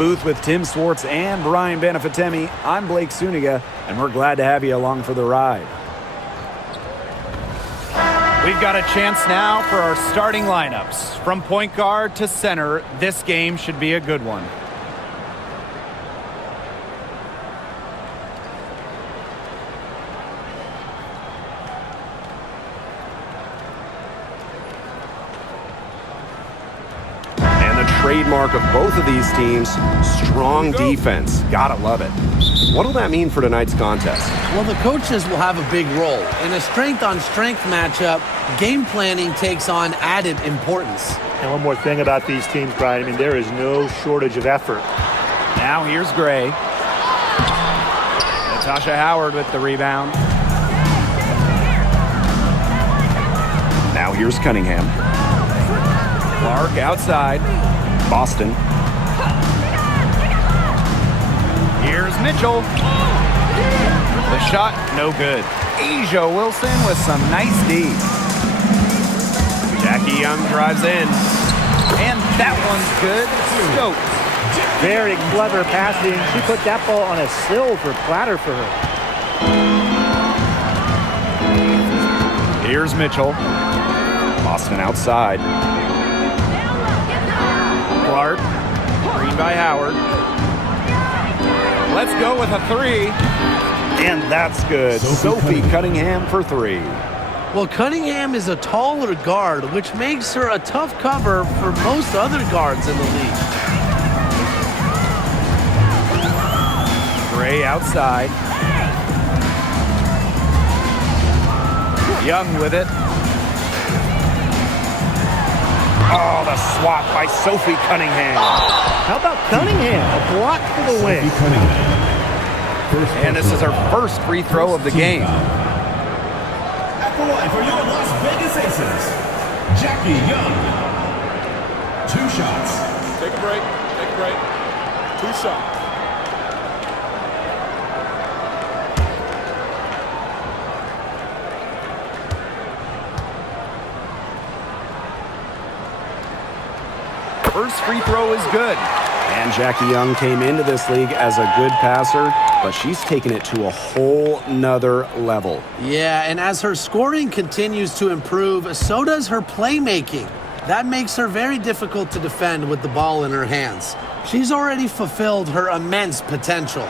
booth with Tim Swartz and Brian Benefitemi. I'm Blake Suniga, and we're glad to have you along for the ride. We've got a chance now for our starting lineups. From point guard to center, this game should be a good one. Trademark of both of these teams, strong defense. Gotta love it. What'll that mean for tonight's contest? Well, the coaches will have a big role. In a strength-on-strength matchup, game planning takes on added importance. And one more thing about these teams, Brian. I mean, there is no shortage of effort. Now here's Gray. Natasha Howard with the rebound. Now here's Cunningham. Clark outside. Boston. Here's Mitchell. The shot, no good. Asia Wilson with some nice D. Jackie Young drives in. And that one's good. Stokes. Very clever passing. She put that ball on a silver platter for her. Here's Mitchell. Boston outside. Clark, screen by Howard. Let's go with a three. And that's good. Sophie Cunningham for three. Well, Cunningham is a taller guard, which makes her a tough cover for most other guards in the league. Gray outside. Young with it. Oh, the swat by Sophie Cunningham. How about Cunningham? A block for the win. And this is her first free throw of the game. At the line for your Las Vegas Aces, Jackie Young. 2 shots. Take a break. 2 shots. First free throw is good. And Jackie Young came into this league as a good passer, but she's taken it to a whole nother level. Yeah, and as her scoring continues to improve, so does her playmaking. That makes her very difficult to defend with the ball in her hands. She's already fulfilled her immense potential.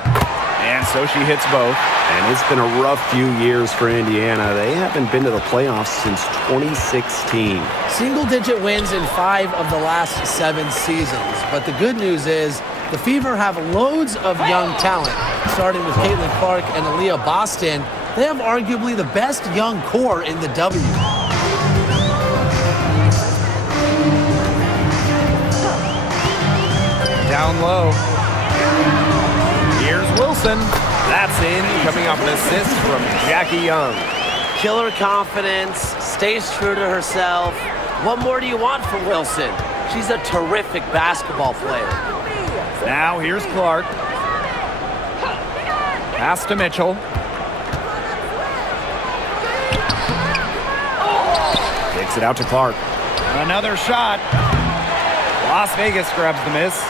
And so she hits both. And it's been a rough few years for Indiana. They haven't been to the playoffs since 2016. Single-digit wins in 5 of the last 7 seasons. But the good news is the Fever have loads of young talent. Starting with CaitlinClark and Aaliyah Boston, they have arguably the best young core in the W. Down low. Here's Wilson. That's in, coming off an assist from Jackie Young. Killer confidence, stays true to herself. What more do you want from Wilson? She's a terrific basketball player. Now here's Clark. Pass to Mitchell. Takes it out to Clark. Another shot. Las Vegas grabs the miss.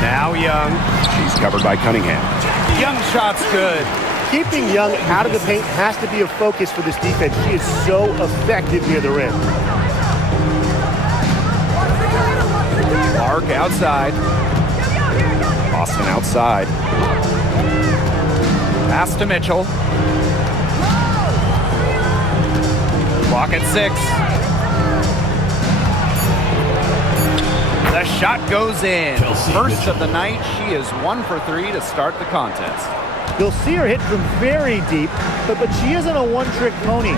Now Young. She's covered by Cunningham. Young shot's good. Keeping Young out of the paint has to be a focus for this defense. She is so effective near the rim. Clark outside. Boston outside. Pass to Mitchell. Clock at 6. The shot goes in. First of the night, she is 1 for 3 to start the contest. You'll see her hit from very deep, but she isn't a one-trick pony.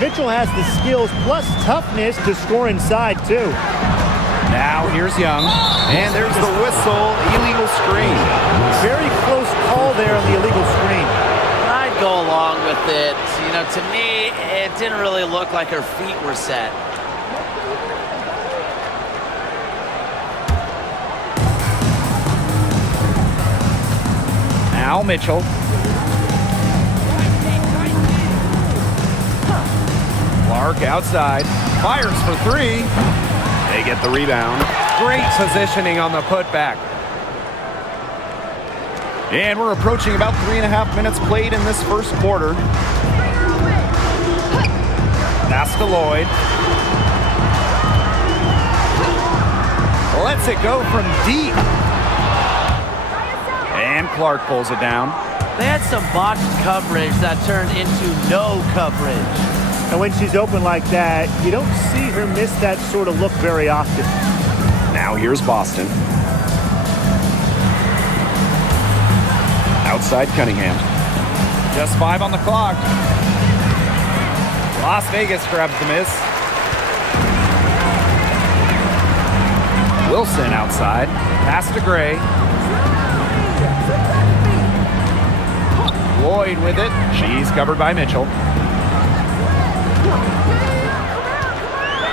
Mitchell has the skills plus toughness to score inside, too. Now here's Young, and there's the whistle, illegal screen. Very close call there on the illegal screen. I'd go along with it. You know, to me, it didn't really look like her feet were set. Now Mitchell. Clark outside, fires for 3. They get the rebound. Great positioning on the putback. And we're approaching about 3.5 minutes played in this first quarter. Pass to Lloyd. Lets it go from deep. And Clark pulls it down. They had some botched coverage that turned into no coverage. And when she's open like that, you don't see her miss that sort of look very often. Now here's Boston. Outside Cunningham. Just 5 on the clock. Las Vegas grabs the miss. Wilson outside. Pass to Gray. Lloyd with it. She's covered by Mitchell.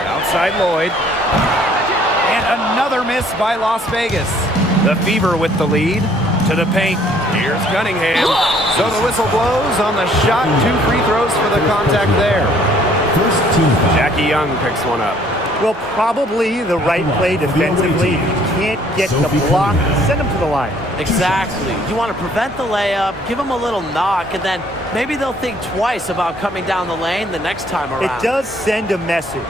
Outside Lloyd. And another miss by Las Vegas. The Fever with the lead. To the paint. Here's Cunningham. So the whistle blows on the shot. 2 free throws for the contact there. Jackie Young picks one up. Well, probably the right play defensively. You can't get the block. Send them to the line. Exactly. You want to prevent the layup, give them a little knock, and then maybe they'll think twice about coming down the lane the next time around. It does send a message.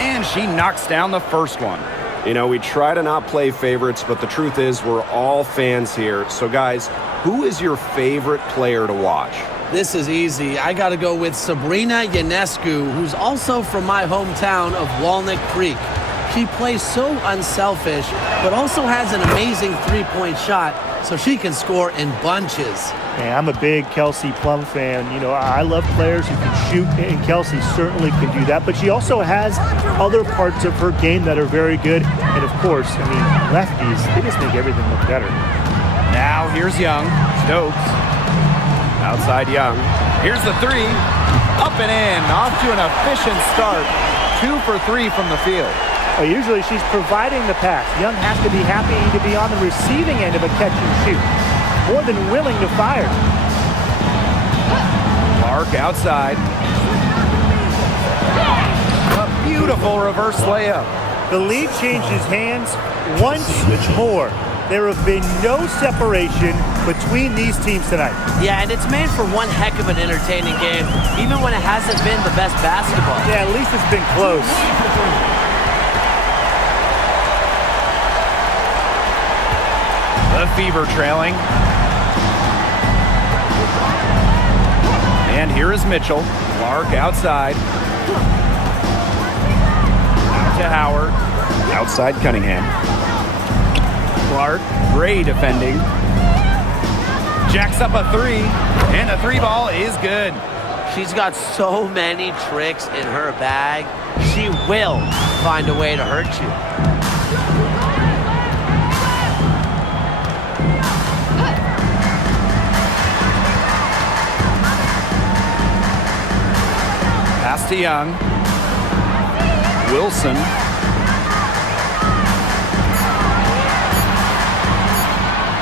And she knocks down the first one. You know, we try to not play favorites, but the truth is we're all fans here. So, guys, who is your favorite player to watch? This is easy. I got to go with Sabrina Ionescu, who's also from my hometown of Walnut Creek. She plays so unselfish, but also has an amazing three-point shot, so she can score in bunches. Yeah, I'm a big Kelsey Plum fan. You know, I love players who can shoot, and Kelsey certainly can do that. But she also has other parts of her game that are very good. And, of course, I mean, lefties, they just make everything look better. Now here's Young. Stokes. Outside Young. Here's the 3. Up and in. Off to an efficient start. 2 for 3 from the field. Well, usually she's providing the pass. Young has to be happy to be on the receiving end of a catch and shoot. More than willing to fire. Clark outside. A beautiful reverse layup. The lead changes hands once more. There have been no separation between these teams tonight. Yeah, and it's made for one heck of an entertaining game, even when it hasn't been the best basketball. Yeah, at least it's been close. The Fever trailing. And here is Mitchell. Clark outside. Out to Howard. Outside Cunningham. Clark, Gray defending. Jacks up a 3, and the 3 ball is good. She's got so many tricks in her bag. She will find a way to hurt you. Pass to Young. Wilson.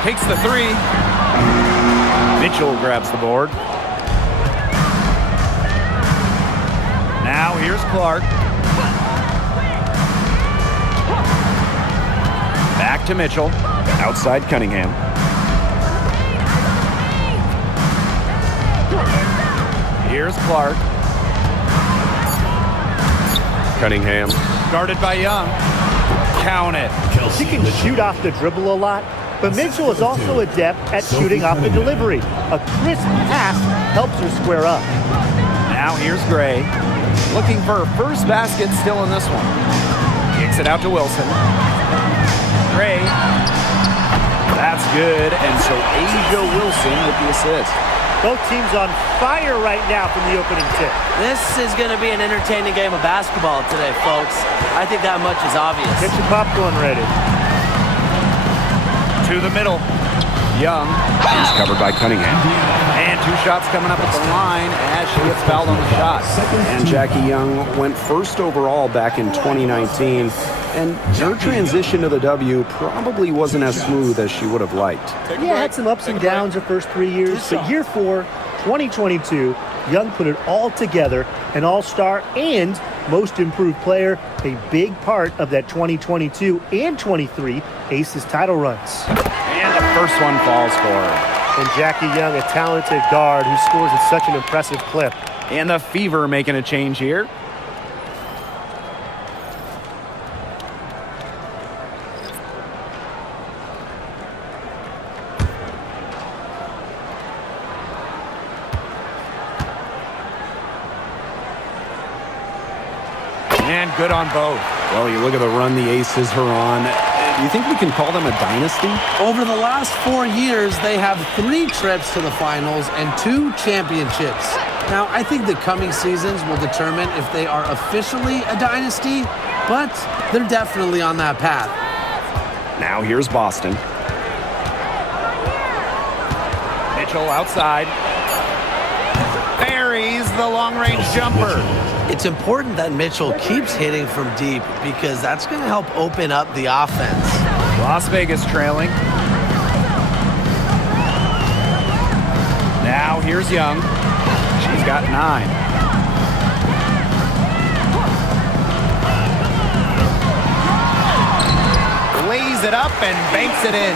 Takes the 3. Mitchell grabs the board. Now here's Clark. Back to Mitchell. Outside Cunningham. Here's Clark. Cunningham. Guarded by Young. Count it. She can shoot off the dribble a lot, but Mitchell is also adept at shooting off the delivery. A crisp pass helps her square up. Now here's Gray. Looking for her first basket still in this one. Kicks it out to Wilson. Gray. That's good. And so Asia Wilson with the assist. Both teams on fire right now from the opening tip. This is going to be an entertaining game of basketball today, folks. I think that much is obvious. Get your popcorn ready. To the middle. Young. He's covered by Cunningham. And 2 shots coming up at the line as she gets fouled on the shot. And Jackie Young went first overall back in 2019, and her transition to the W probably wasn't as smooth as she would have liked. Yeah, had some ups and downs her first 3 years, but year 4, 2022, Young put it all together, an all-star and most improved player, a big part of that 2022 and 23 Aces title runs. And the first one falls for her. And Jackie Young, a talented guard who scores at such an impressive clip. And the Fever making a change here. And good on both. Well, you look at the run the Aces are on. Do you think we can call them a dynasty? Over the last 4 years, they have 3 trips to the finals and 2 championships. Now, I think the coming seasons will determine if they are officially a dynasty, but they're definitely on that path. Now here's Boston. Mitchell outside. Buries the long-range jumper. It's important that Mitchell keeps hitting from deep because that's going to help open up the offense. Las Vegas trailing. Now here's Young. She's got 9. Lays it up and banks it in.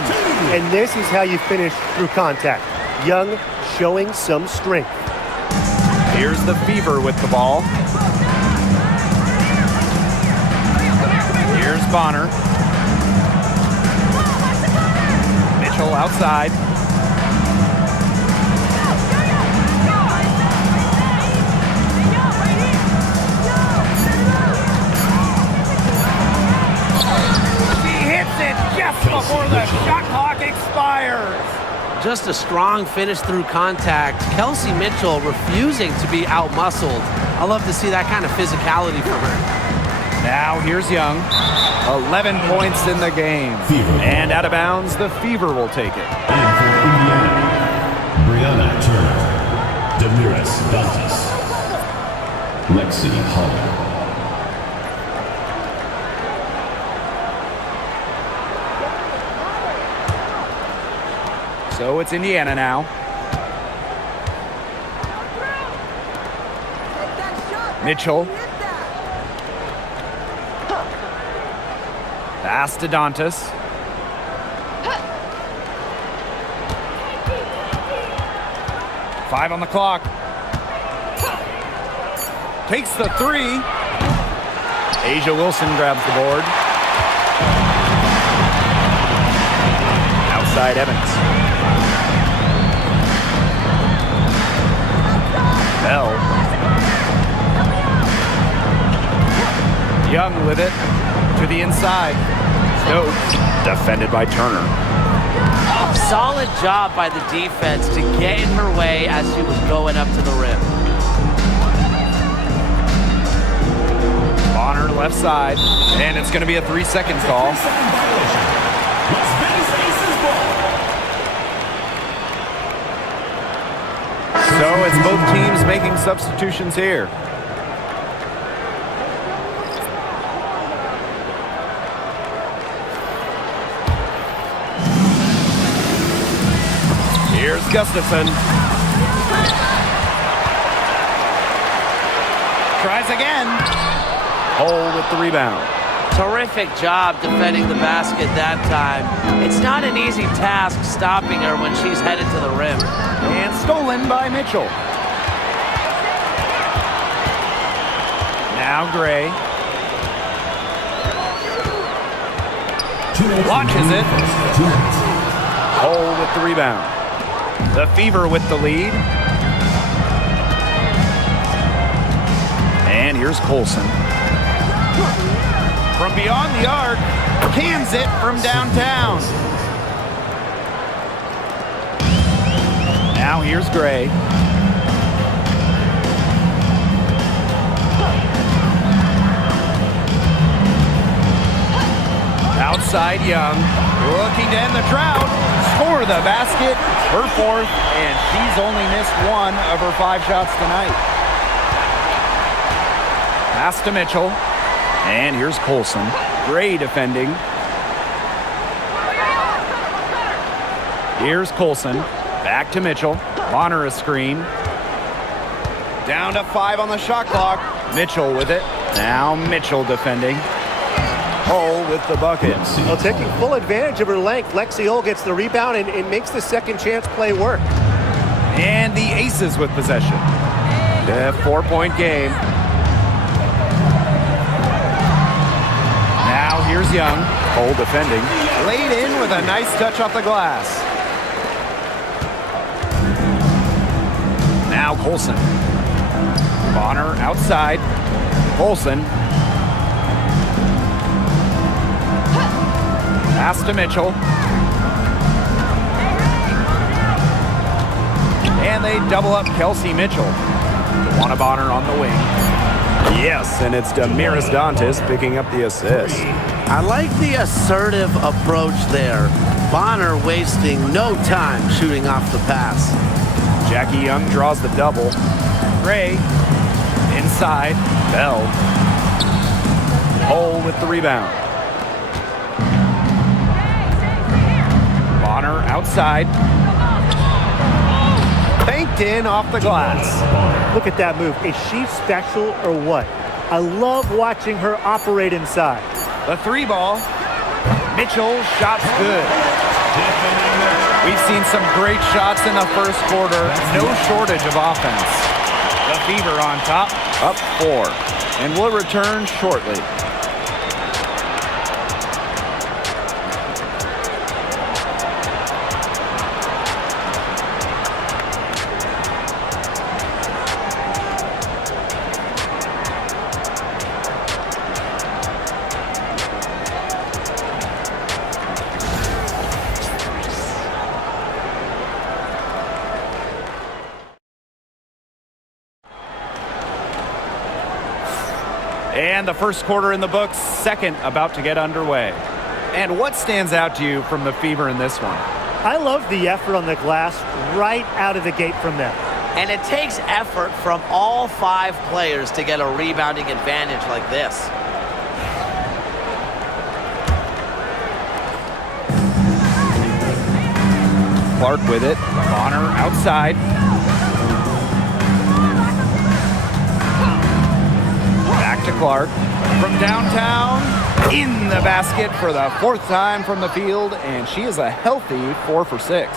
And this is how you finish through contact. Young showing some strength. Here's the Fever with the ball. Here's Bonner. Mitchell outside. She hits it just before the shot clock expires. Just a strong finish through contact. Kelsey Mitchell refusing to be out-muscled. I love to see that kind of physicality from her. Now here's Young. 11 points in the game. Fever. And out of bounds, the Fever will take it. And for Indiana, Brianna Turner, Damiris Dantas, Lexi Hall. So it's Indiana now. Mitchell. Pass to Dantas. Five on the clock. Takes the 3. Asia Wilson grabs the board. Outside Evans. Bell. Young with it to the inside. Stokes defended by Turner. Solid job by the defense to get in her way as she was going up to the rim. Bonner left side, and it's going to be a 3-second call. Las Vegas Aces ball. So it's both teams making substitutions here. Here's Gustafson. Tries again. Hole with the rebound. Terrific job defending the basket that time. It's not an easy task stopping her when she's headed to the rim. And stolen by Mitchell. Now Gray. Launches it. Hole with the rebound. The Fever with the lead. And here's Colson. From beyond the arc, cans it from downtown. Now here's Gray. Outside Young, looking to end the drought, for the basket, her fourth, and she's only missed one of her 5 shots tonight. Pass to Mitchell, and here's Colson. Gray defending. Here's Colson, back to Mitchell. Bonner a screen. Down to 5 on the shot clock. Mitchell with it. Now Mitchell defending. Hull with the bucket. Well, taking full advantage of her length, Lexi Hull gets the rebound and makes the second chance play work. And the Aces with possession. A 4-point game. Now here's Young. Hull defending. Laid in with a nice touch off the glass. Now Colson. Bonner outside. Colson. Pass to Mitchell. And they double up Kelsey Mitchell. DeWanna Bonner on the wing. Yes, and it's Damiris Dantas picking up the assist. I like the assertive approach there. Bonner wasting no time shooting off the pass. Jackie Young draws the double. Gray inside. Bell. Hull with the rebound. Bonner outside. Banked in off the glass. Look at that move. Is she special or what? I love watching her operate inside. The 3 ball. Mitchell, shots good. We've seen some great shots in the first quarter. No shortage of offense. The Fever on top, up 4. And will return shortly. And the first quarter in the books, second about to get underway. And what stands out to you from the Fever in this one? I love the effort on the glass right out of the gate from them. And it takes effort from all 5 players to get a rebounding advantage like this. Clark with it. Bonner outside. Back to Clark. From downtown, in the basket for the 4th time from the field, and she is a healthy 4 for 6.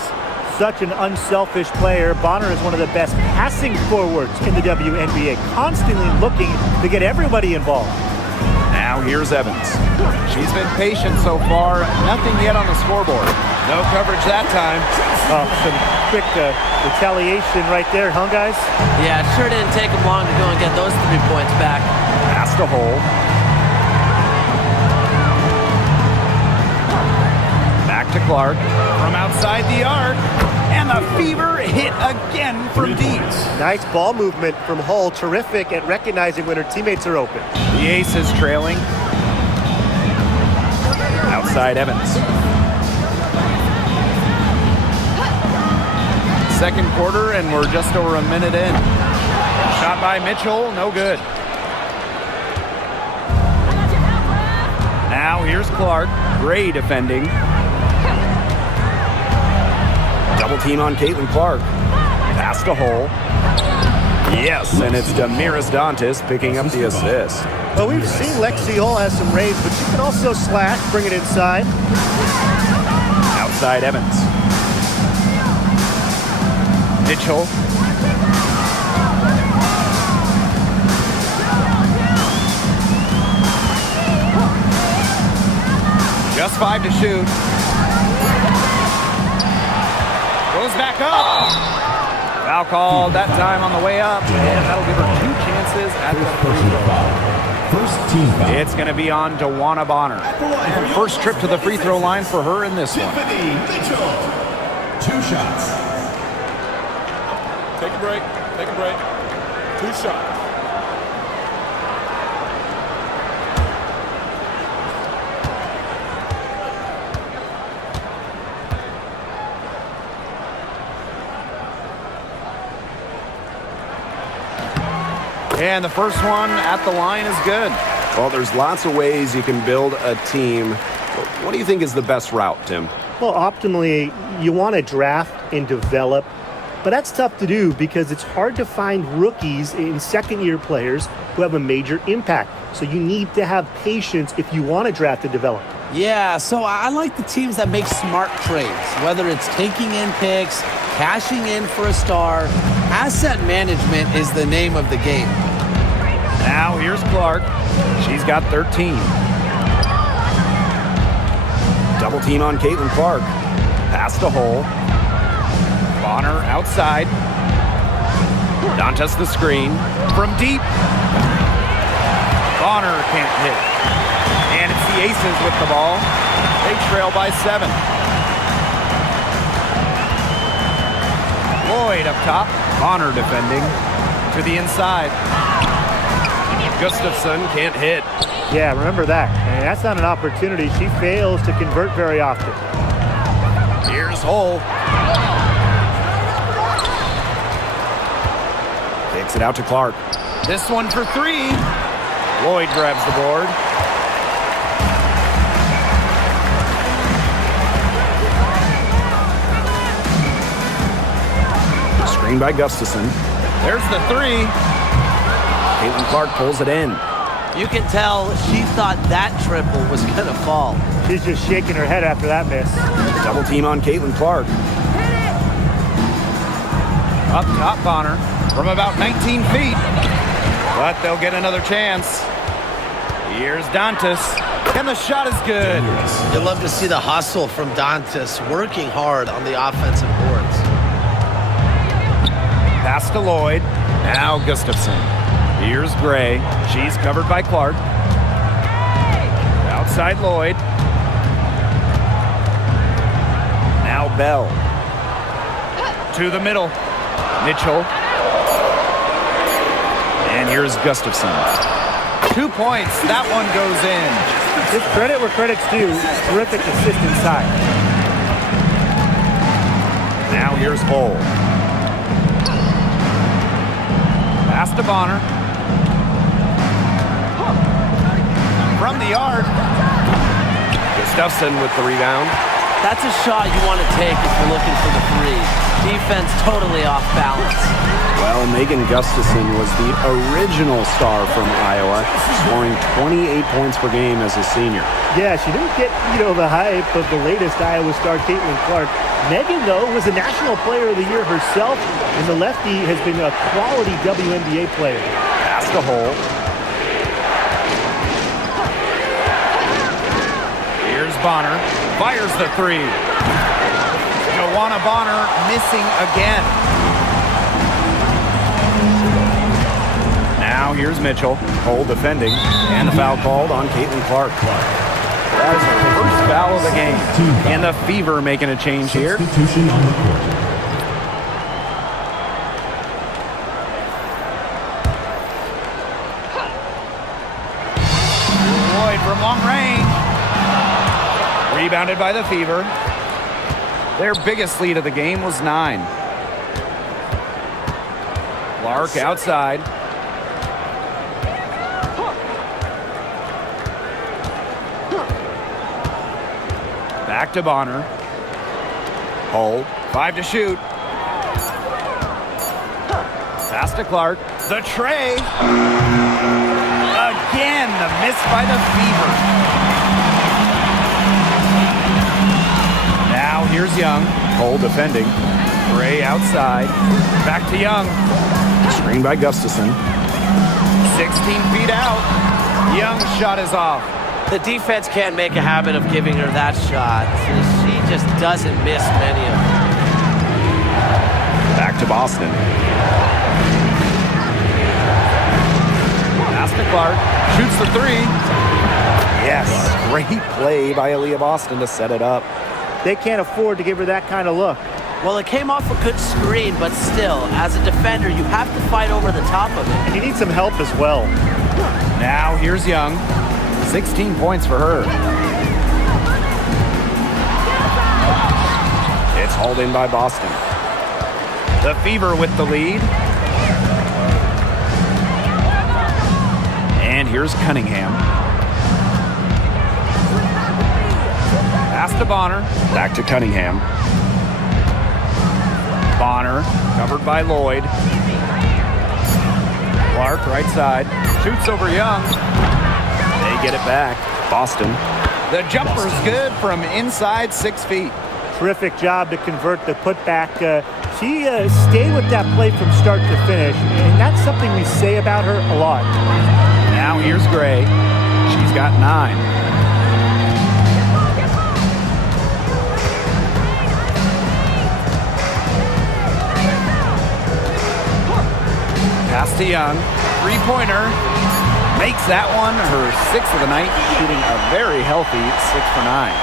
Such an unselfish player. Bonner is one of the best passing forwards in the WNBA, constantly looking to get everybody involved. Now here's Evans. She's been patient so far. Nothing yet on the scoreboard. No coverage that time. Oh, some quick retaliation right there, huh, guys? Yeah, it sure didn't take them long to go and get those 3 points back. Pass to Hull. Back to Clark. From outside the arc. And the Fever hit again from deep. Nice ball movement from Hull. Terrific at recognizing when her teammates are open. The Aces trailing. Outside Evans. Second quarter, and we're just over a minute in. Shot by Mitchell, no good. Now here's Clark. Gray defending. Double team on CaitlinClark. Pass to Hull. Yes, and it's Damiris Dantas picking up the assist. Well, we've seen Lexi Hull has some range, but she can also slash, bring it inside. Outside Evans. Mitchell. Just 5 to shoot. Goes back up. Foul called that time on the way up, and that'll give her 2 chances at the free throw. First team foul. It's going to be on DeWanna Bonner. And first trip to the free throw line for her in this one. Tiffany Mitchell. 2 shots. Take a break. Take a break. 2 shots. And the first one at the line is good. Well, there's lots of ways you can build a team. What do you think is the best route, Tim? Well, optimally, you want to draft and develop, but that's tough to do because it's hard to find rookies and second-year players who have a major impact. So you need to have patience if you want to draft and develop. Yeah, so I like the teams that make smart trades, whether it's taking in picks, cashing in for a star. Asset management is the name of the game. Now here's Clark. She's got 13. Double team on CaitlinClark. Pass to Hole. Bonner outside. Dantas the screen. From deep. Bonner can't hit. And it's the Aces with the ball. They trail by 7. Lloyd up top. Bonner defending. To the inside. Gustafson can't hit. Yeah, remember that. And that's not an opportunity. She fails to convert very often. Here's Hole. Kicks it out to Clark. This one for 3. Lloyd grabs the board. Screen by Gustafson. There's the 3. CaitlinClark pulls it in. You can tell she thought that triple was going to fall. She's just shaking her head after that miss. Double team on CaitlinClark. Up top, Bonner from about 19 feet. But they'll get another chance. Here's Dantas. And the shot is good. You love to see the hustle from Dantas working hard on the offensive boards. Pass to Lloyd. Now Gustafson. Here's Gray. She's covered by Clark. Outside Lloyd. Now Bell. To the middle. Mitchell. And here's Gustafson. 2 points. That one goes in. Just credit where credit's due. Terrific assist inside. Now here's Hole. Pass to Bonner. From the arc. Gustafson with the rebound. That's a shot you want to take if you're looking for the 3. Defense totally off balance. Well, Megan Gustafson was the original star from Iowa, scoring 28 points per game as a senior. Yeah, she didn't get, the hype of the latest Iowa star, CaitlinClark. Megan, though, was a National Player of the Year herself, and the lefty has been a quality WNBA player. Pass to Hole. Here's Bonner. Fires the 3. Joanna Bonner missing again. Now here's Mitchell. Hole defending, and the foul called on CaitlinClark. That is the first foul of the game. And the Fever making a change here. Substitution on the court. Lloyd from long range. Rebounded by the Fever. Their biggest lead of the game was 9. Clark outside. Back to Bonner. Hole. 5 to shoot. Pass to Clark. The tray. Again, the miss by the Fever. Now here's Young. Hole defending. Gray outside. Back to Young. Screen by Gustafson. 16 feet out. Young's shot is off. The defense can't make a habit of giving her that shot. She just doesn't miss many of them. Back to Boston. Pass to Clark. Shoots the 3. Yes, great play by Aaliyah Boston to set it up. They can't afford to give her that kind of look. Well, it came off a good screen, but still, as a defender, you have to fight over the top of it. And you need some help as well. Now here's Young. 16 points for her. It's hauled in by Boston. The Fever with the lead. here's Cunningham. Pass to Bonner. Back to Cunningham. Bonner, covered by Lloyd. Clark, right side. Shoots over Young. They get it back. Boston. The jumper's good from inside 6 feet. Terrific job to convert the putback. She stayed with that play from start to finish, and that's something we say about her a lot. Now here's Gray. She's got 9. Pass to Young. Three-pointer. Makes that one her 6th of the night, shooting a very healthy 6 for 9.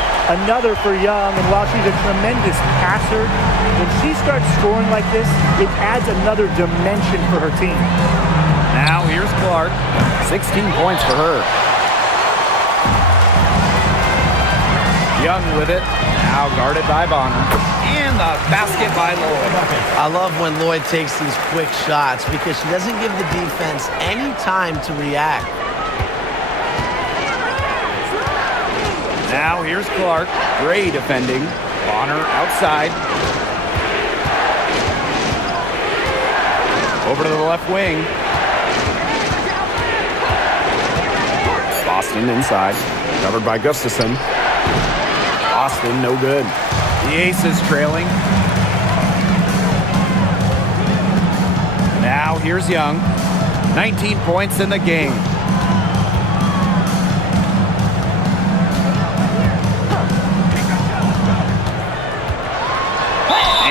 Another for Young, and while she's a tremendous passer, when she starts scoring like this, it adds another dimension for her team. Now here's Clark. 16 points for her. Young with it. Now guarded by Bonner. And the basket by Lloyd. I love when Lloyd takes these quick shots because she doesn't give the defense any time to react. Now here's Clark. Gray defending. Bonner outside. Over to the left wing. Boston inside. Covered by Gustafson. Boston, no good. The Aces trailing. Now here's Young. 19 points in the game.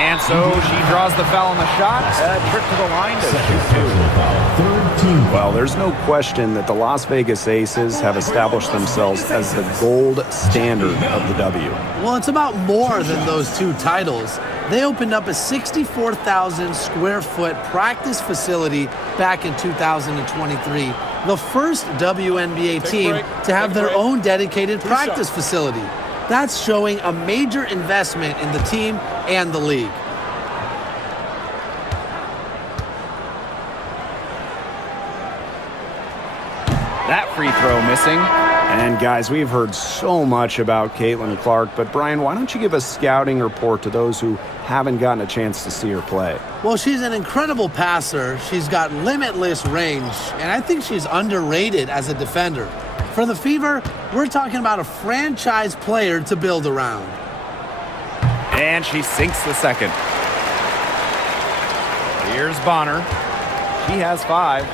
And so she draws the foul on the shot. A trip to the line to shoot 2. Well, there's no question that the Las Vegas Aces have established themselves as the gold standard of the W. Well, it's about more than those 2 titles. They opened up a 64,000 square foot practice facility back in 2023. The first WNBA team to have their own dedicated practice facility. That's showing a major investment in the team and the league. That free throw missing. And guys, we've heard so much about Caitlin Clark, but Brian, why don't you give a scouting report to those who haven't gotten a chance to see her play? Well, she's an incredible passer. She's got limitless range, and I think she's underrated as a defender. For the Fever, we're talking about a franchise player to build around. And she sinks the second. Here's Bonner. She has 5.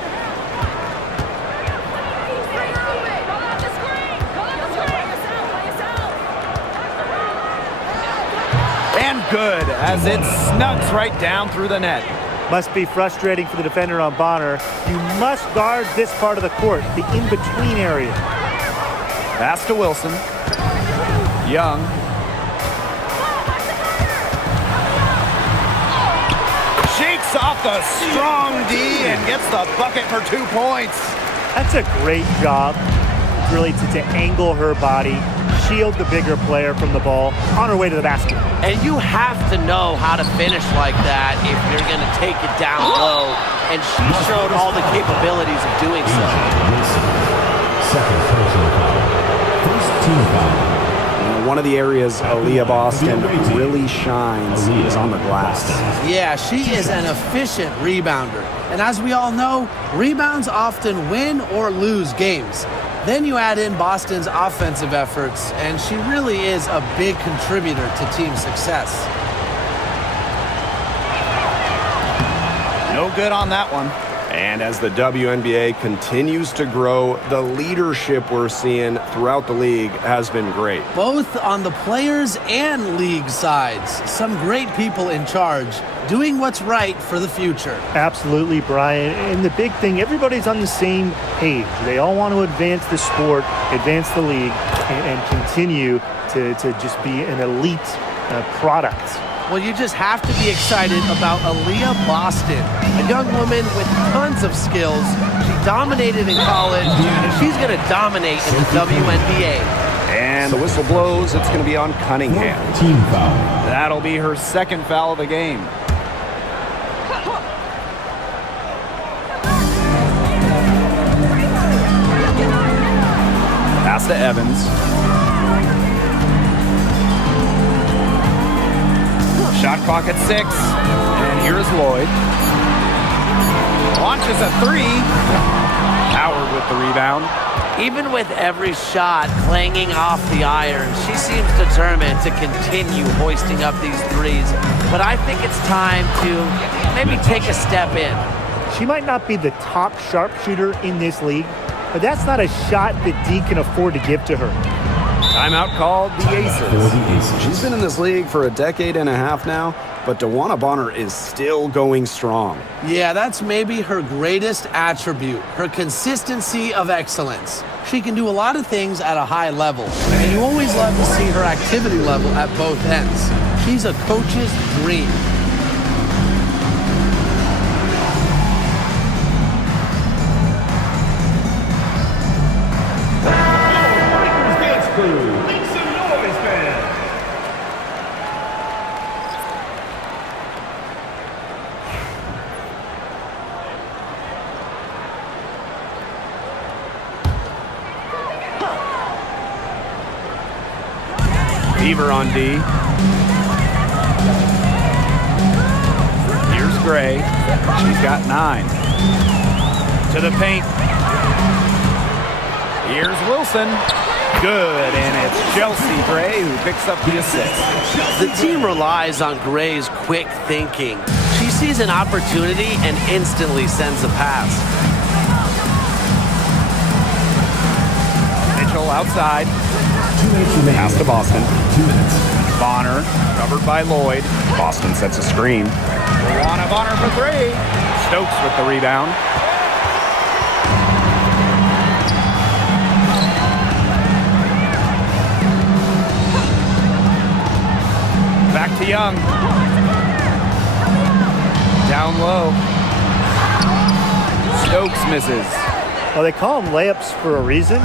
And good, as it snugs right down through the net. Must be frustrating for the defender on Bonner. You must guard this part of the court, the in-between area. Pass to Wilson. Young. Shakes off the strong D and gets the bucket for 2 points. That's a great job, really, to angle her body, shield the bigger player from the ball on her way to the basket. And you have to know how to finish like that if you're going to take it down low. And she showed all the capabilities of doing so. Second personal foul. First team foul. One of the areas Aaliyah Boston really shines is on the glass. Yeah, she is an efficient rebounder. And as we all know, rebounds often win or lose games. Then you add in Boston's offensive efforts, and she really is a big contributor to team success. No good on that one. And as the WNBA continues to grow, the leadership we're seeing throughout the league has been great. Both on the players and league sides. Some great people in charge, doing what's right for the future. Absolutely, Brian. And the big thing, everybody's on the same page. They all want to advance the sport, advance the league, and continue to just be an elite product. Well, you just have to be excited about Aaliyah Boston, a young woman with tons of skills. She dominated in college, and she's going to dominate in the WNBA. And the whistle blows. It's going to be on Cunningham. Team foul. That'll be her second foul of the game. pass to Evans. Shot clock at 6. And here's Lloyd. Launches a 3. Howard with the rebound. Even with every shot clanging off the iron, she seems determined to continue hoisting up these threes. But I think it's time to maybe take a step in. She might not be the top sharpshooter in this league, but that's not a shot that D can afford to give to her. Timeout called the Aces. She's been in this league for a decade and a half now, but DeWanna Bonner is still going strong. Yeah, that's maybe her greatest attribute, her consistency of excellence. She can do a lot of things at a high level, and you always love to see her activity level at both ends. She's a coach's dream. Beaver on D. Here's Gray. She's got 9. To the paint. Here's Wilson. Good, and it's Chelsea Gray who picks up the assist. The team relies on Gray's quick thinking. She sees an opportunity and instantly sends a pass. Mitchell outside. Pass to Boston. Bonner, covered by Lloyd. Boston sets a screen. DeWanna Bonner for 3. Stokes with the rebound. Back to Young. Down low. Stokes misses. Well, they call them layups for a reason.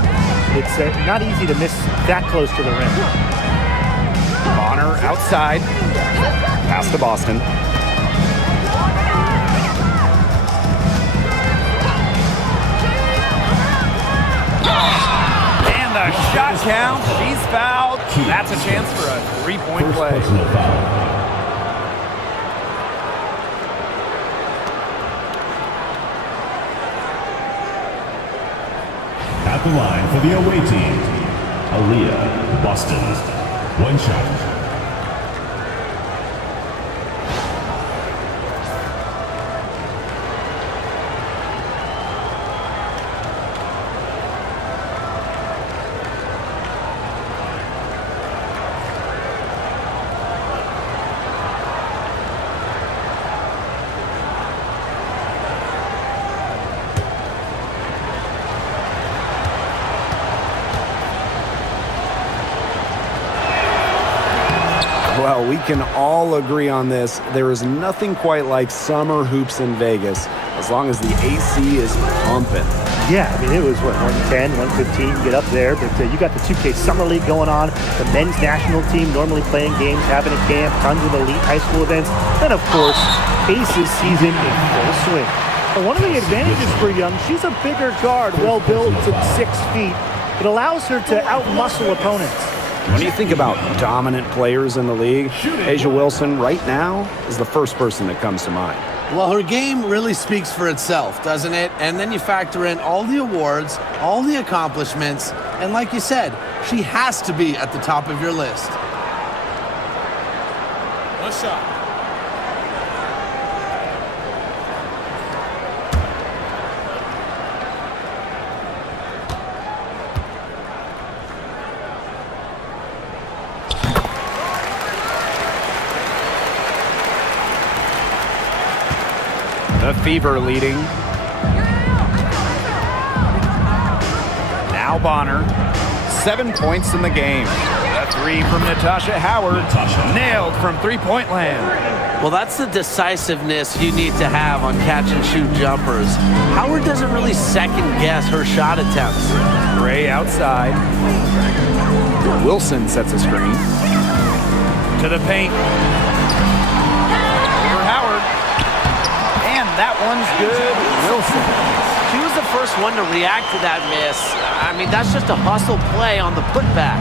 It's not easy to miss that close to the rim. Bonner outside. Pass to Boston. And the shot count. She's fouled. That's a chance for a 3-point play. At the line for the away team, Aaliyah, Boston. 1 shot. Well, we can all agree on this. There is nothing quite like summer hoops in Vegas, as long as the AC is pumping. Yeah, I mean, it was, 110, 115, you get up there, but you got the 2K Summer League going on, the men's national team normally playing games, having a camp, tons of elite high school events, then, of course, Aces season in full swing. And one of the advantages for Young, she's a bigger guard, well-built at 6 feet. It allows her to out-muscle opponents. When you think about dominant players in the league, Asia Wilson right now is the first person that comes to mind. Well, her game really speaks for itself, doesn't it? And then you factor in all the awards, all the accomplishments, and like you said, she has to be at the top of your list. 1 shot. The Fever leading. Now Bonner. 7 points in the game. A 3 from Natasha Howard. Nailed from three-point land. Well, that's the decisiveness you need to have on catch-and-shoot jumpers. Howard doesn't really second-guess her shot attempts. Gray outside. Wilson sets a screen. To the paint. Over Howard. And that one's good. Wilson. She was the first one to react to that miss. I mean, that's just a hustle play on the putback.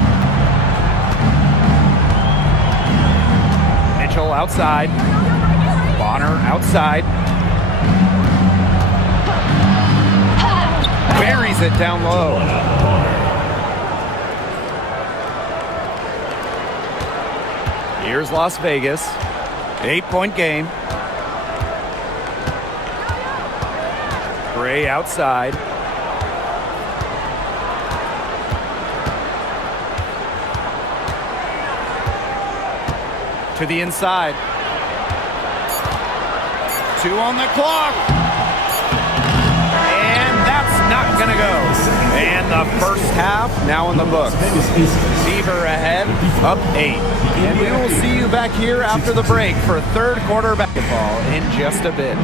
Mitchell outside. Bonner outside. Buries it down low. Here's Las Vegas. 8-point game. Gray outside. To the inside. 2 on the clock. And that's not going to go. And the first half now in the books. Fever ahead, up 8. And we will see you back here after the break for third quarter basketball in just a bit.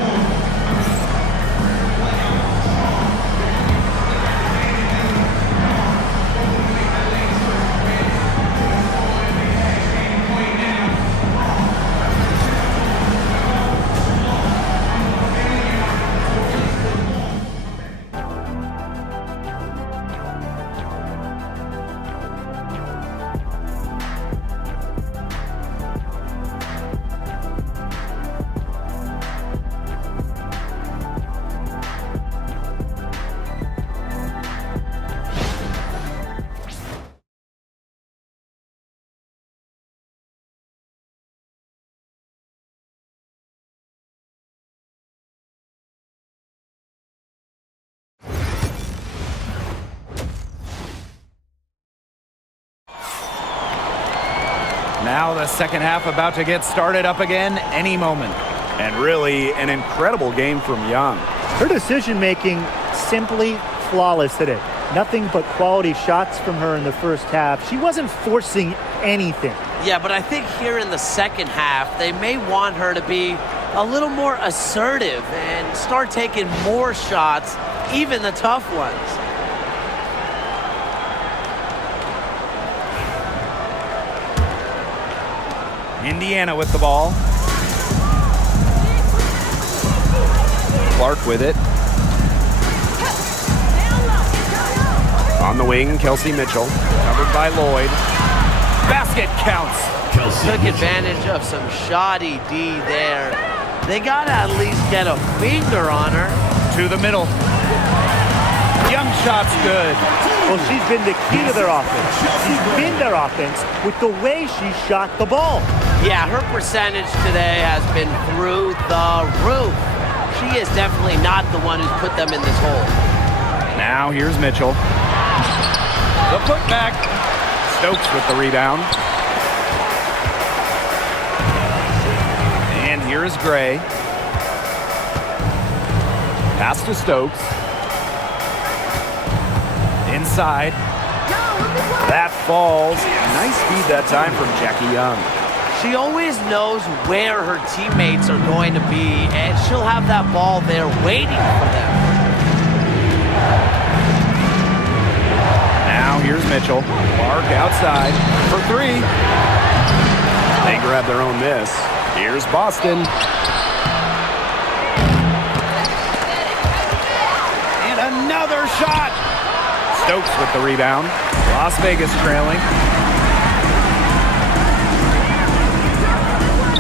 Now the second half about to get started up again any moment. And really an incredible game from Young. Her decision-making simply flawless today. Nothing but quality shots from her in the first half. She wasn't forcing anything. Yeah, but I think here in the second half, they may want her to be a little more assertive and start taking more shots, even the tough ones. Indiana with the ball. Clark with it. On the wing, Kelsey Mitchell. Covered by Lloyd. Basket counts. Took advantage of some shoddy D there. They got to at least get a finger on her. To the middle. Young shot's good. Well, she's been the key to their offense. She's been their offense with the way she shot the ball. Yeah, her percentage today has been through the roof. She is definitely not the one who's put them in this hole. Now here's Mitchell. The putback. Stokes with the rebound. And here is Gray. Pass to Stokes. Inside. That falls. Nice feed that time from Jackie Young. She always knows where her teammates are going to be, and she'll have that ball there waiting for them. Now here's Mitchell. Clark outside for 3. They grab their own miss. Here's Boston. And another shot. Stokes with the rebound. Las Vegas trailing.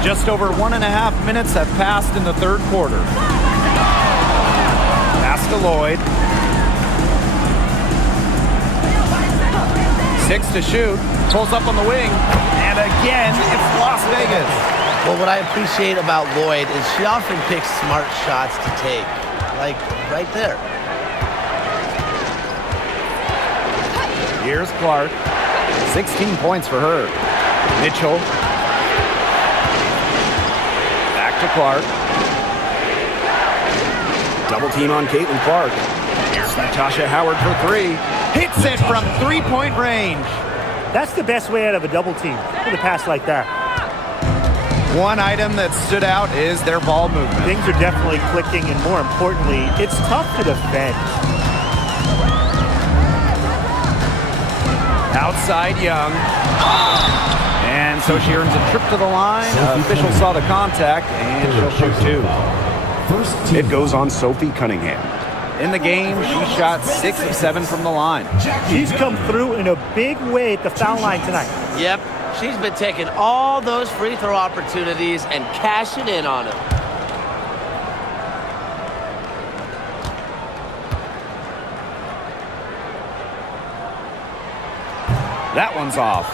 Just over 1.5 minutes have passed in the third quarter. Pass to Lloyd. 6 to shoot. Pulls up on the wing. And again, it's Las Vegas. Well, what I appreciate about Lloyd is she often picks smart shots to take. Like right there. Here's Clark. 16 points for her. Mitchell. Back to Clark. Double team on Caitlin Clark. Here's Natasha Howard for 3. Hits it from 3-point range. That's the best way out of a double team, with a pass like that. One item that stood out is their ball movement. Things are definitely clicking, and more importantly, it's tough to defend. Outside Young. And so she earns a trip to the line. Official saw the contact, and she'll shoot 2. It goes on Sophie Cunningham. In the game, she shot 6 of 7 from the line. She's come through in a big way at the foul line tonight. Yep, she's been taking all those free throw opportunities and cashing in on them. That one's off.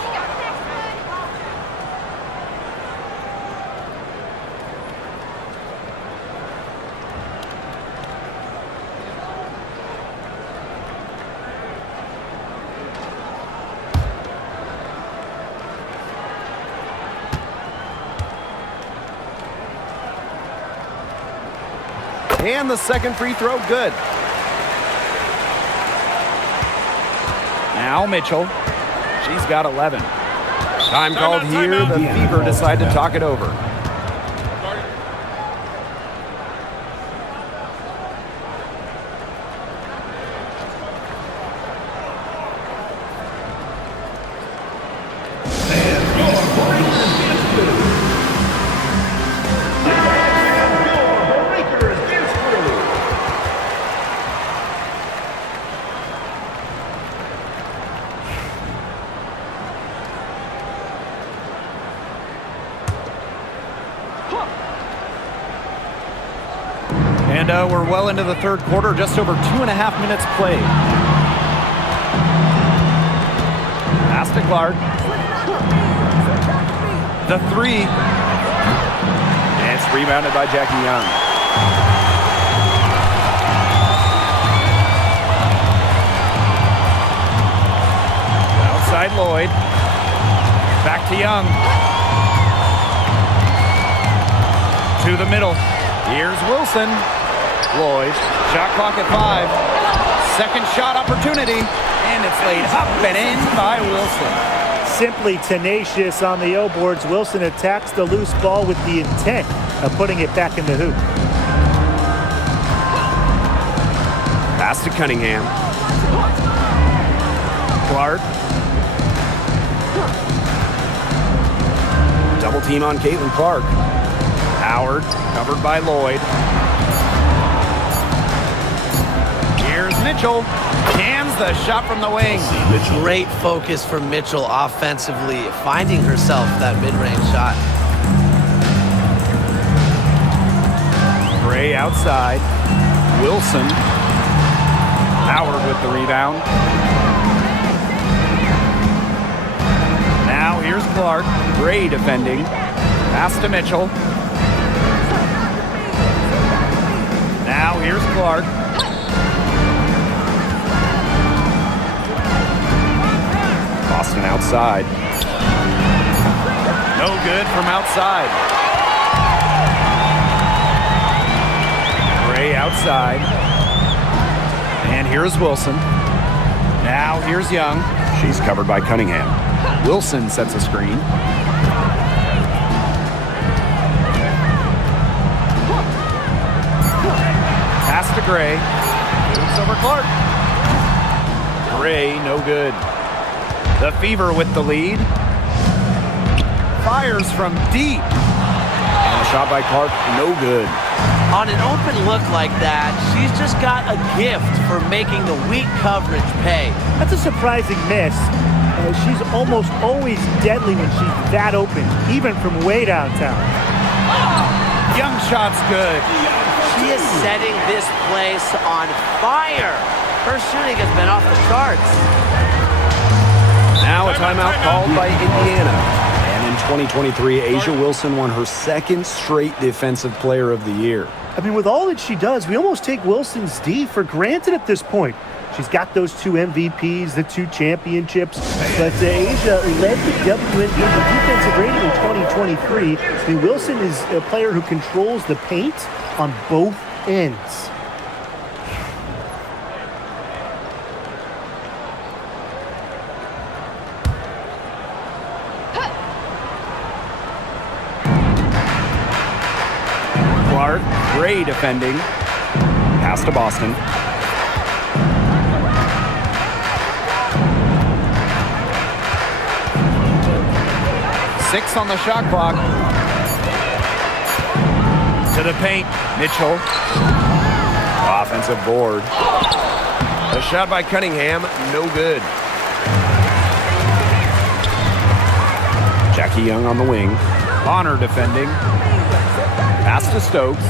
And the second free throw, good. Now Mitchell. She's got 11. Time called here. The Fever decide to talk it over. And we're well into the third quarter, just over 2.5 minutes played. Pass to Clark. The three. And it's rebounded by Jackie Young. Outside Lloyd. Back to Young. To the middle. Here's Wilson. Lloyd, shot clock at 5. Second shot opportunity, and it's laid up and in by Wilson. Simply tenacious on the O-boards. Wilson attacks the loose ball with the intent of putting it back in the hoop. Pass to Cunningham. Clark. Double team on Caitlin Clark. Howard, covered by Lloyd. Here's Mitchell. Cans the shot from the wing. Great focus for Mitchell offensively, finding herself that mid-range shot. Gray outside. Wilson. Howard with the rebound. Now here's Clark. Gray defending. Pass to Mitchell. Now here's Clark. Boston outside. No good from outside. Gray outside. And here's Wilson. Now here's Young. She's covered by Cunningham. Wilson sets a screen. Pass to Gray. Moves over Clark. Gray, no good. The Fever with the lead. Fires from deep. And a shot by Clark, no good. On an open look like that, she's just got a gift for making the weak coverage pay. That's a surprising miss. She's almost always deadly when she's that open, even from way downtown. Young shot's good. She is setting this place on fire. Her shooting has been off the charts. Now a timeout called by Indiana. And in 2023, A'ja Wilson won her second straight Defensive Player of the Year. I mean, with all that she does, we almost take Wilson's D for granted at this point. She's got those 2 MVPs, the 2 championships, but A'ja led the WNBA defensive rating in 2023. I mean, Wilson is a player who controls the paint on both ends. Clark, Gray defending. Pass to Boston. Six on the shot clock. To the paint, Mitchell. Offensive offensive board. A shot by Cunningham, no good. Jackie Young on the wing. Bonner defending. Pass to Stokes.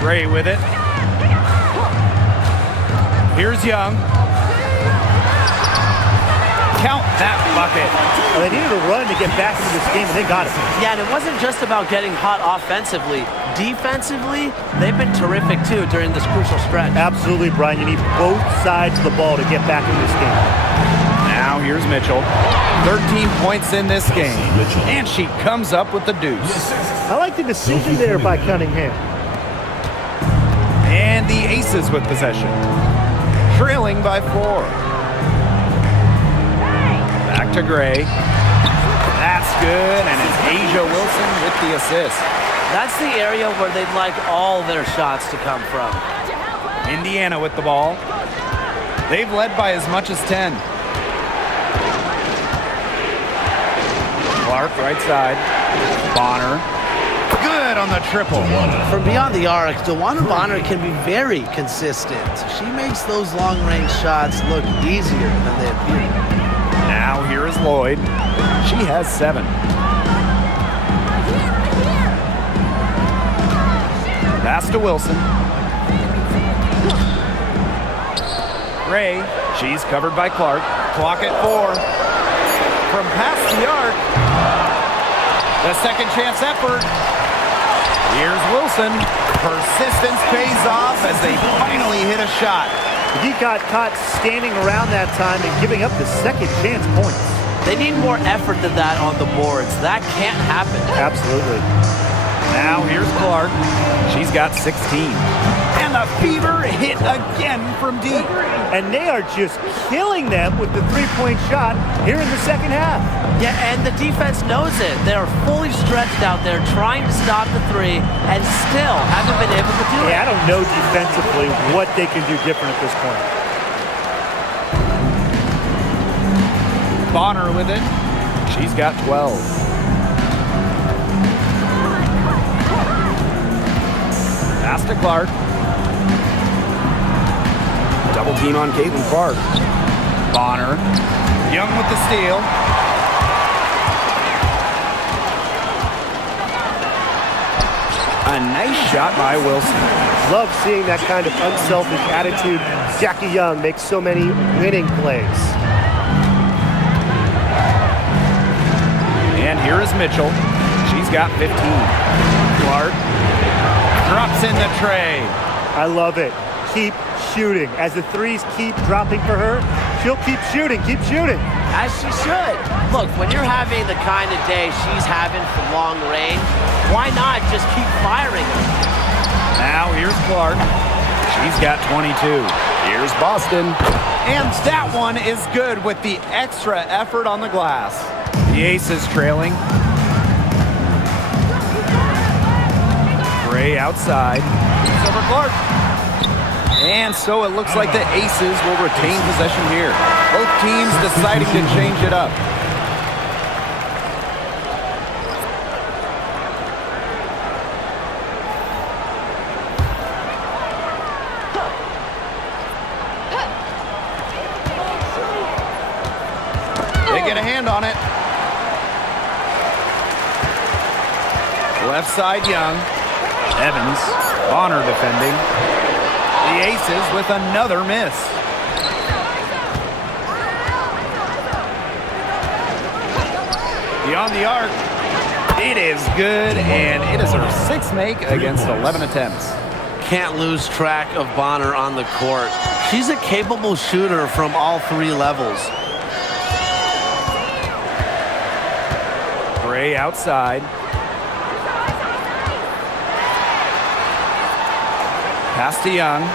Gray with it. Here's Young. Count that bucket. Well, they needed a run to get back into this game, and they got it. Yeah, and it wasn't just about getting hot offensively. Defensively, they've been terrific too during this crucial stretch. Absolutely, Brian. You need both sides of the ball to get back in this game. Now here's Mitchell. 13 points in this game. And she comes up with the deuce. I like the decision there by Cunningham. And the Aces with possession. Trailing by 4. Back to Gray. That's good, and it's Asia Wilson with the assist. That's the area where they'd like all their shots to come from. Indiana with the ball. They've led by as much as 10. Clark, right side. Bonner. Good on the triple. From beyond the arc, DeWanna Bonner can be very consistent. She makes those long-range shots look easier than they appear. Now here is Lloyd. She has 7. Pass to Wilson. Gray. She's covered by Clark. Clock at 4. From past the arc. The second chance effort. Here's Wilson. Persistence pays off as they finally hit a shot. He got caught standing around that time and giving up the second chance points. They need more effort than that on the boards. That can't happen. Absolutely. Now here's Clark. She's got 16. And the Fever hit again from deep. And they are just killing them with the three-point shot here in the second half. Yeah, and the defense knows it. They're fully stretched out there trying to stop the three and still haven't been able to do it. Yeah, I don't know defensively what they can do different at this point. Bonner with it. She's got 12. Pass to Clark. Double team on Caitlin Clark. Bonner. Young with the steal. A nice shot by Wilson. Love seeing that kind of unselfish attitude. Jackie Young makes so many winning plays. And here is Mitchell. She's got 15. Clark drops in the tray. I love it. Keep shooting. As the threes keep dropping for her, she'll keep shooting, As she should. Look, when you're having the kind of day she's having from long range, why not just keep firing her? Now here's Clark. She's got 22. Here's Boston. And that one is good with the extra effort on the glass. The Aces trailing. Gray outside. Over Clark. And so it looks like the Aces will retain possession here. Both teams deciding to change it up. They get a hand on it. Left side, Young. Evans. Bonner defending. The Aces with another miss. Beyond the arc. It is good, and it is her 6th make against 11 attempts. Can't lose track of Bonner on the court. She's a capable shooter from all 3 levels. Gray outside. Pass to Young.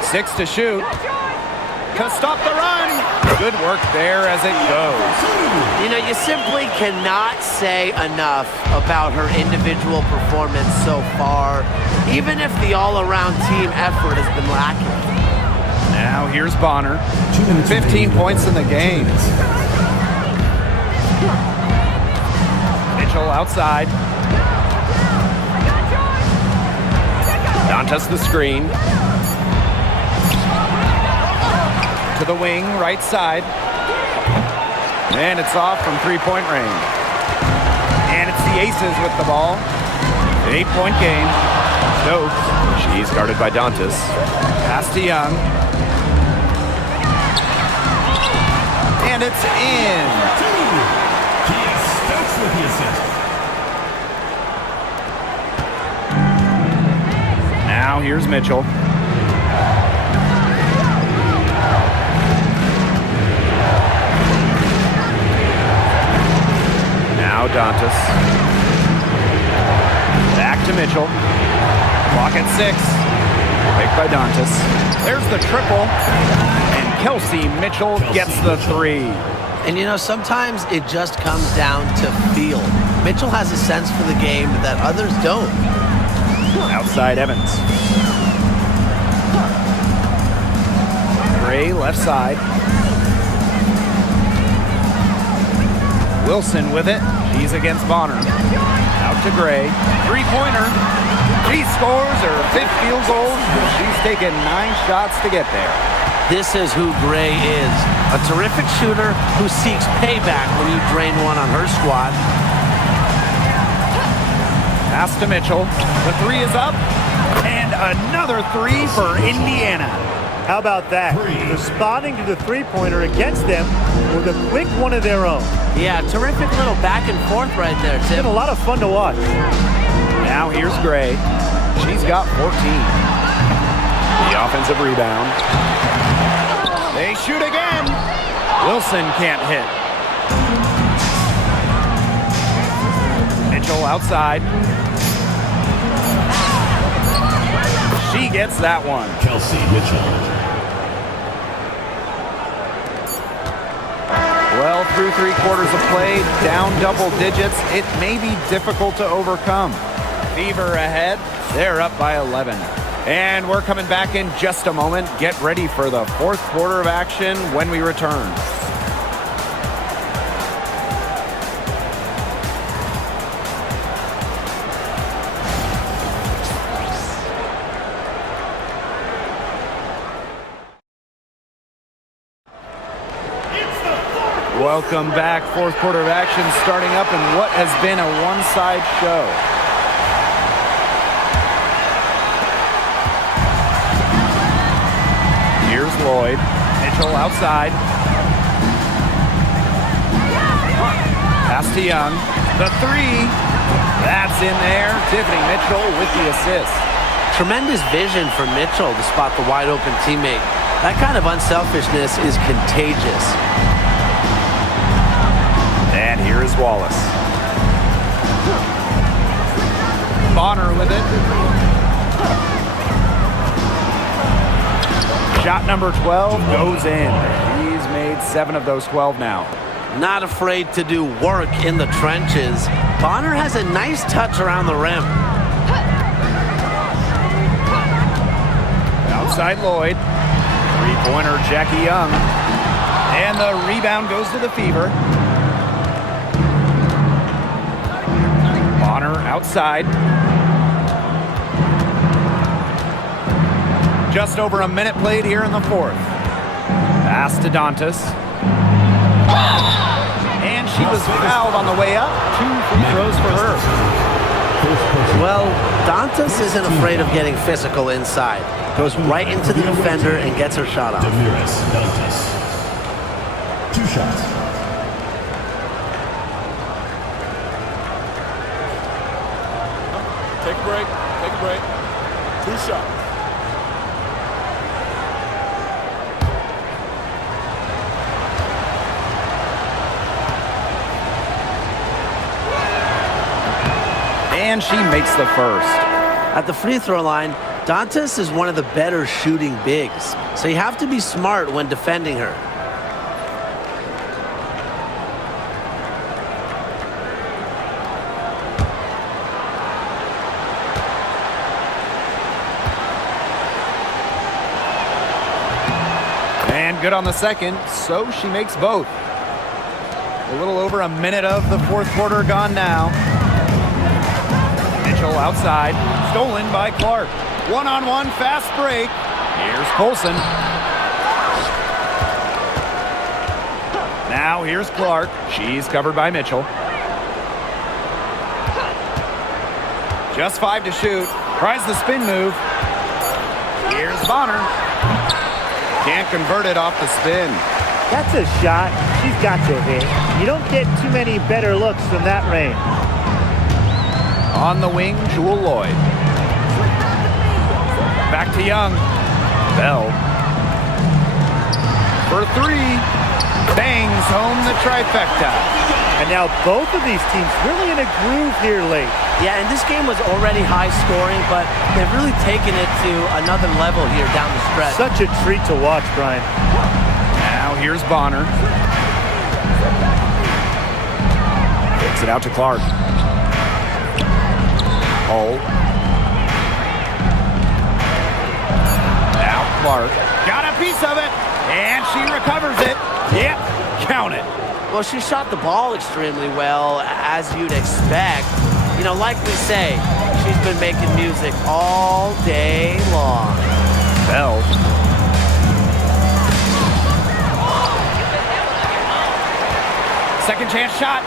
6 to shoot. To stop the run. Good work there as it goes. You know, you simply cannot say enough about her individual performance so far, even if the all-around team effort has been lacking. Now here's Bonner. 15 points in the game. Mitchell outside. Dantas the screen. the wing, right side. And it's off from three-point range. And it's the Aces with the ball. 8-point game. Stokes. She's guarded by Dantas. Pass to Young. And it's in. Kia Stokes with the assist. Now here's Mitchell. Now Dantas. Back to Mitchell. Clock at 6. Picked by Dantas. There's the triple. And Kelsey Mitchell gets the 3. And you know, sometimes it just comes down to feel. Mitchell has a sense for the game that others don't. Outside Evans. Gray left side. Wilson with it. She's against Bonner. Out to Gray. Three-pointer. She scores her 5th field goal. She's taken 9 shots to get there. This is who Gray is. A terrific shooter who seeks payback when you drain one on her squad. Pass to Mitchell. The 3 is up. And another 3 for Indiana. How about that? Responding to the three-pointer against them with a quick one of their own. Yeah, terrific little back and forth right there, It's Tim. been a lot of fun to watch. Now here's Gray. She's got 14. The offensive rebound. They shoot again. Wilson can't hit. Mitchell outside. She gets that one. Kelsey Mitchell. Well, through 3 quarters of play, down double digits, it may be difficult to overcome. Fever ahead. They're up by 11. And we're coming back in just a moment. Get ready for the 4th quarter of action when we return. Welcome back. 4th quarter of action starting up in what has been a one-side show. Here's Lloyd. Mitchell outside. Pass to Young. The 3. That's in there. Tiffany Mitchell with the assist. Tremendous vision for Mitchell to spot the wide open teammate. That kind of unselfishness is contagious. And here is Wallace. Bonner with it. Shot number 12 goes in. He's made 7 of those 12 now. Not afraid to do work in the trenches. Bonner has a nice touch around the rim. Outside Lloyd. Three-pointer Jackie Young. And the rebound goes to the Fever. Bonner outside. Just over a minute played here in the 4th. Pass to Dantas. And she was fouled on the way up. 2 free throws for her. Well, Dantas isn't afraid of getting physical inside. Goes right into the defender and gets her shot off. Damiris Dantas. 2 shots. Take a break. Take a break. 2 shots. And she makes the first. At the free throw line, Dantas is one of the better shooting bigs, so you have to be smart when defending her. And good on the second, so she makes both. A little over a minute of the 4th quarter gone now. Mitchell outside, stolen by Clark. One-on-one fast break. Here's Colson. Now here's Clark. She's covered by Mitchell. Just 5 to shoot. Tries the spin move. Here's Bonner. Can't convert it off the spin. That's a shot she's got to hit. You don't get too many better looks from that range. On the wing, Jewel Lloyd. Back to Young. Bell. For 3. Bangs home the trifecta. And now both of these teams really in a groove here late. Yeah, and this game was already high scoring, but they've really taken it to another level here down the stretch. Such a treat to watch, Brian. Now here's Bonner. Kicks it out to Clark. Hull. Now Clark. Got a piece of it, and she recovers it. Yep, count it. Well, she shot the ball extremely well, as you'd expect. You know, like we say, she's been making music all day long. Bell. Second chance shot.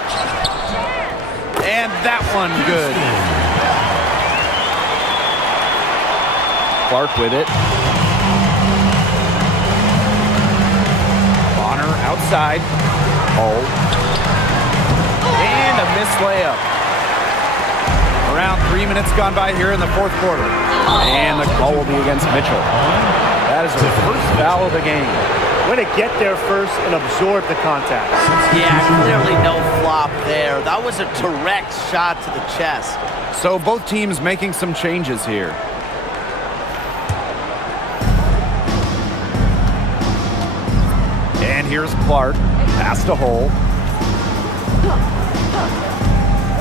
And that one good. Clark with it. Bonner outside. Hull. And a missed layup. Around 3 minutes gone by here in the fourth quarter. And the call will be against Mitchell. That is her first foul of the game. Way to get there first and absorb the contact. Yeah, clearly no flop there. That was a direct shot to the chest. So both teams making some changes here. And here's Clark. Pass to Hull.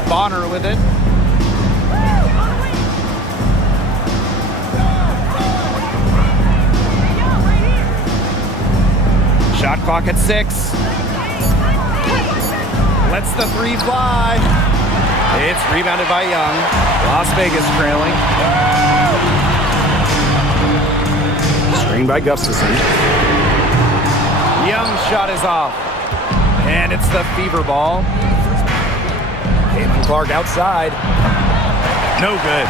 Bonner with it. Shot clock at 6. Lets the 3 fly. It's rebounded by Young. Las Vegas trailing. Screen by Gustafson. Young's shot is off. And it's the fever ball. Caitlin Clark outside. No good.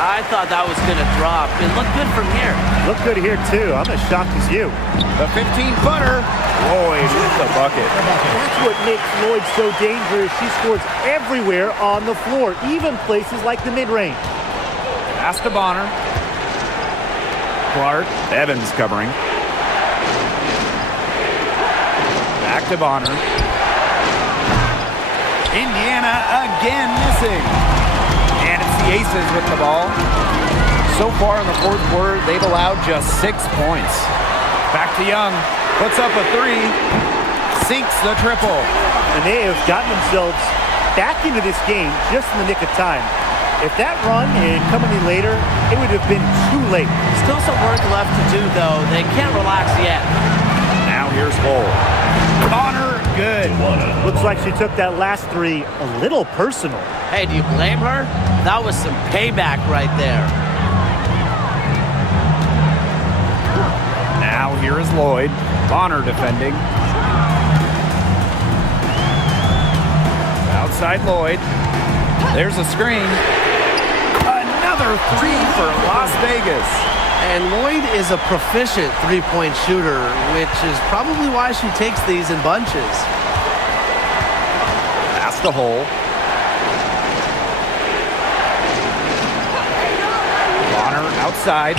I thought that was going to drop. It looked good from here. Look good here, too. I'm as shocked as you. The 15-footer. Lloyd with the bucket. That's what makes Lloyd so dangerous. She scores everywhere on the floor, even places like the mid-range. Pass to Bonner. Clark. Evans covering. Back to Bonner. Indiana again missing. And it's the Aces with the ball. So far in the fourth quarter, they've allowed just 6 points. Back to Young. Puts up a 3. Sinks the triple. And they have gotten themselves back into this game just in the nick of time. If that run had come any later, it would have been too late. Still some work left to do, though. They can't relax yet. Now here's Hull. Bonner, good. Looks like she took that last 3 a little personal. Hey, do you blame her? That was some payback right there. Now here is Lloyd. Bonner defending. Outside Lloyd. There's a screen. Another 3 for Las Vegas. And Lloyd is a proficient three-point shooter, which is probably why she takes these in bunches. Pass to Hull. Bonner outside.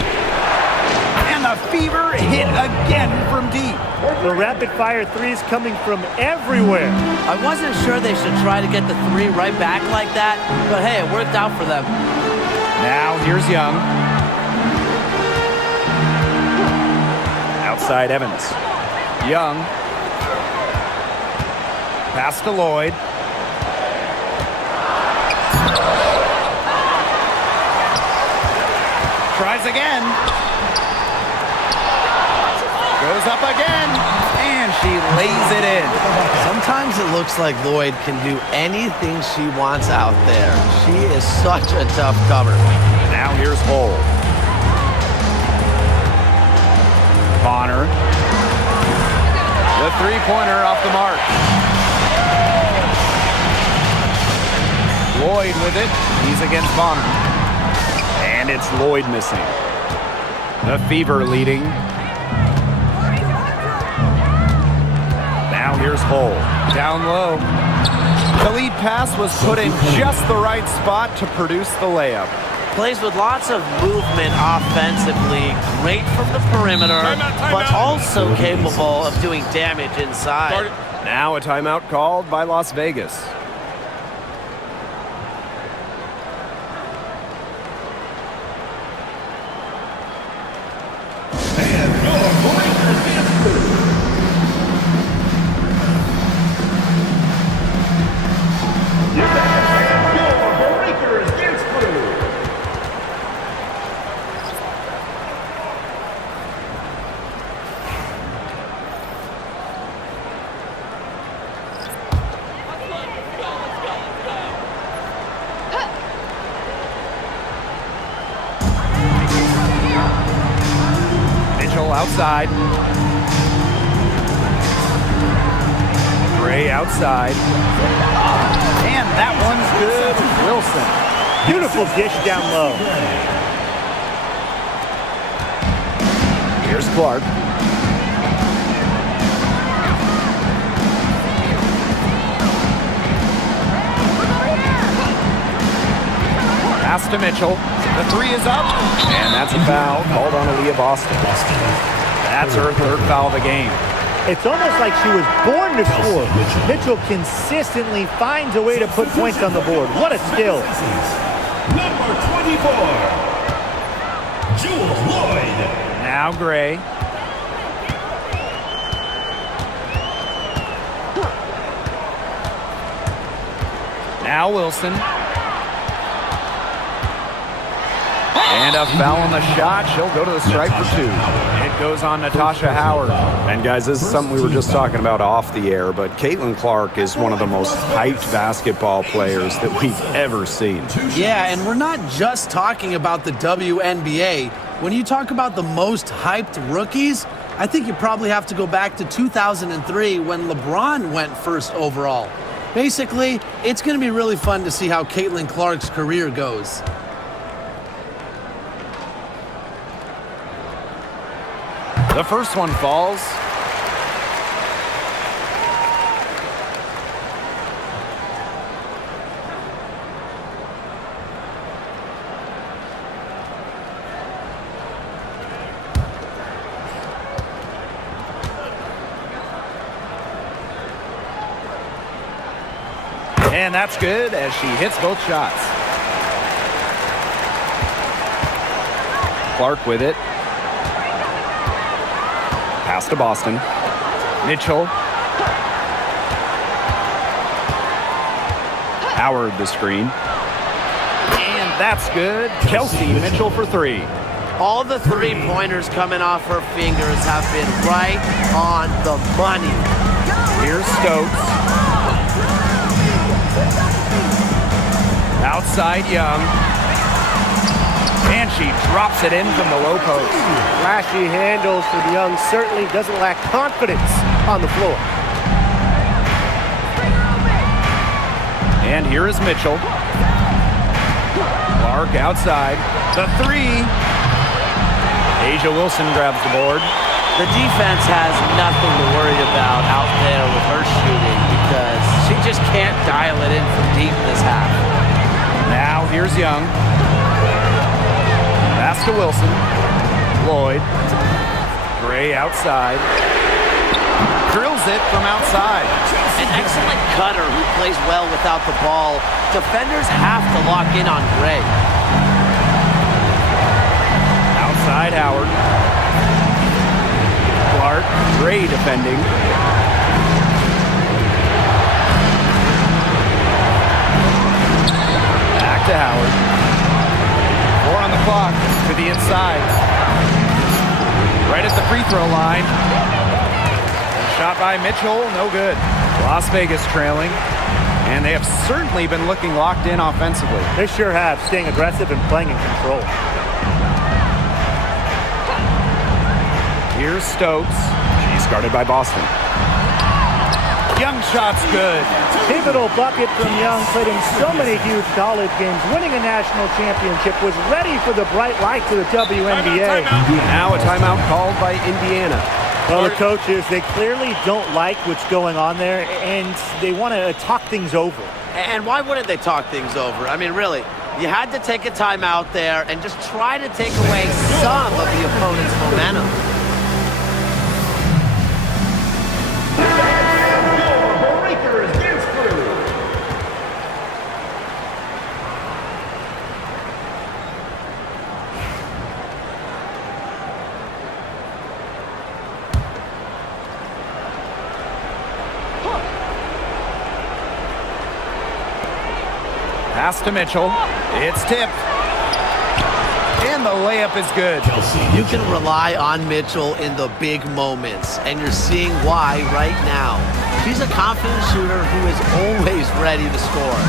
And the fever hit again from deep. The rapid-fire 3s coming from everywhere. I wasn't sure they should try to get the 3 right back like that, but hey, it worked out for them. Now here's Young. Outside Evans. Young. Pass to Lloyd. Tries again. Goes up again. And she lays it in. Sometimes it looks like Lloyd can do anything she wants out there. She is such a tough cover. Now here's Hull. Bonner. The three-pointer off the mark. Lloyd with it. He's against Bonner. And it's Lloyd missing. The Fever leading. Now here's Hull. Down low. The lead pass was put in just the right spot to produce the layup. Plays with lots of movement offensively, great from the perimeter, but also capable of doing damage inside. Now a timeout called by Las Vegas. Outside. Gray outside. And that one's good. Wilson. Beautiful dish down low. Here's Clark. Pass to Mitchell. The three is up. And that's a foul called on Aaliyah Boston. That's her third foul of the game. It's almost like she was born to score. Mitchell consistently finds a way to put points on the board. What a skill. Number 24, Jules Lloyd. Now Gray. Now Wilson. And a foul on the shot. She'll go to the stripe for two. It goes on Natasha Howard. And guys, this is something we were just talking about off the air, but Caitlin Clark is one of the most hyped basketball players that we've ever seen. Yeah, and we're not just talking about the WNBA. When you talk about the most hyped rookies, I think you probably have to go back to 2003 when LeBron went first overall. Basically, it's going to be really fun to see how Caitlin Clark's career goes. The first one falls. And that's good as she hits both shots. Clark with it. Pass to Boston. Mitchell. Howard the screen. And that's good. Kelsey Mitchell for three. All the three-pointers coming off her fingers have been right on the money. Here's Stokes. Outside Young. And she drops it in from the low post. Flashy handles for Young. Certainly doesn't lack confidence on the floor. And here is Mitchell. Clark outside. The three. Asia Wilson grabs the board. The defense has nothing to worry about out there with her shooting because she just can't dial it in from deep this half. Now here's Young. Pass to Wilson. Lloyd. Gray outside. Drills it from outside. An excellent cutter who plays well without the ball. Defenders have to lock in on Gray. Outside Howard. Clark. Gray defending. Back to Howard. 4 on the clock. To the inside. Right at the free throw line. Shot by Mitchell, no good. Las Vegas trailing. And they have certainly been looking locked in offensively. They sure have, staying aggressive and playing in control. Here's Stokes. She's guarded by Boston. Young shot's good. Pivotal bucket from Young, played in so many huge college games, winning a national championship, was ready for the bright lights of the WNBA. Now a timeout called by Indiana. Well, the coaches, they clearly don't like what's going on there, and they want to talk things over. And why wouldn't they talk things over? I mean, really, you had to take a timeout there and just try to take away some of the opponent's momentum. Pass to Mitchell. It's tipped. And the layup is good. You can rely on Mitchell in the big moments, and you're seeing why right now. She's a confident shooter who is always ready to score.